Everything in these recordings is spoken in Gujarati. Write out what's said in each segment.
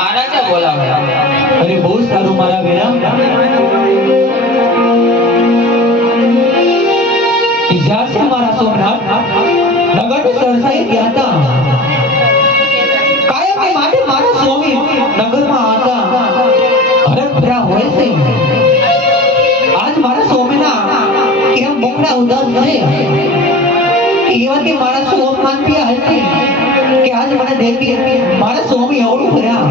મહારાજા બોલાવે. અરે બહુ સારું મારા વેરા. જ્યારથી મારા સોમનાથ નગરની સરસાઈ ગયા હતા, કાયમી માટે મારા સ્વામી નગરમાં હતા હરખભર્યા હોય છે. આજ મારા સ્વામીના કેમ મુખડા ઉદાસ છે એવાથી મારા સોમનાથ પ્રિય હતી કે આજ મને દેખી મારા સ્વામી અવળું ભર્યા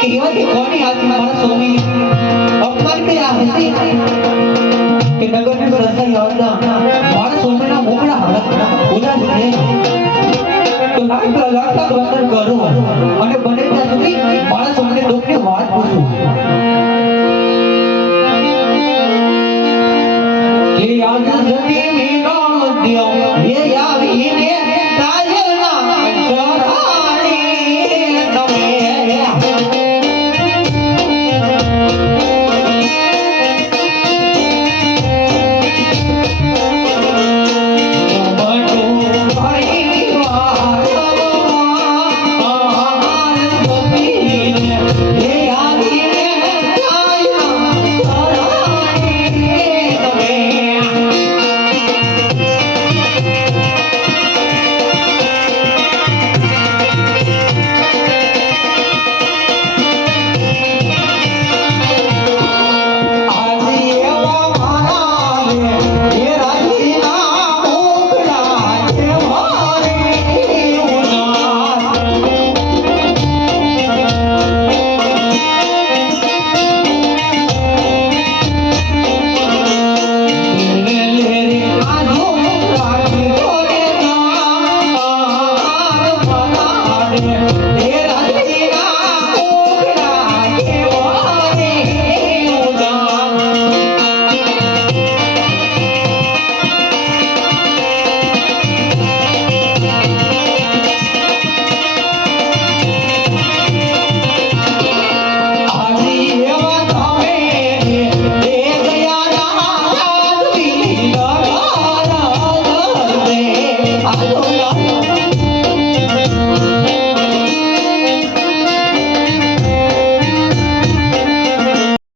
કે એવાથી કોની આજ મારા સ્વામી અપમાન કર્યા હશે કે નગરની સરસાઈ આવતા મારા સ્વામીના મુખડા ઉદાસ છે. તો લાગતા લાગતા વંદન કરું અને બને ત્યાં સુધી મારા સ્વામીને દુઃખની વાત પૂછું કે આજ સુધી મીનો મધ્યમ એ આવીને તાજના સરાણી તમે Yeah.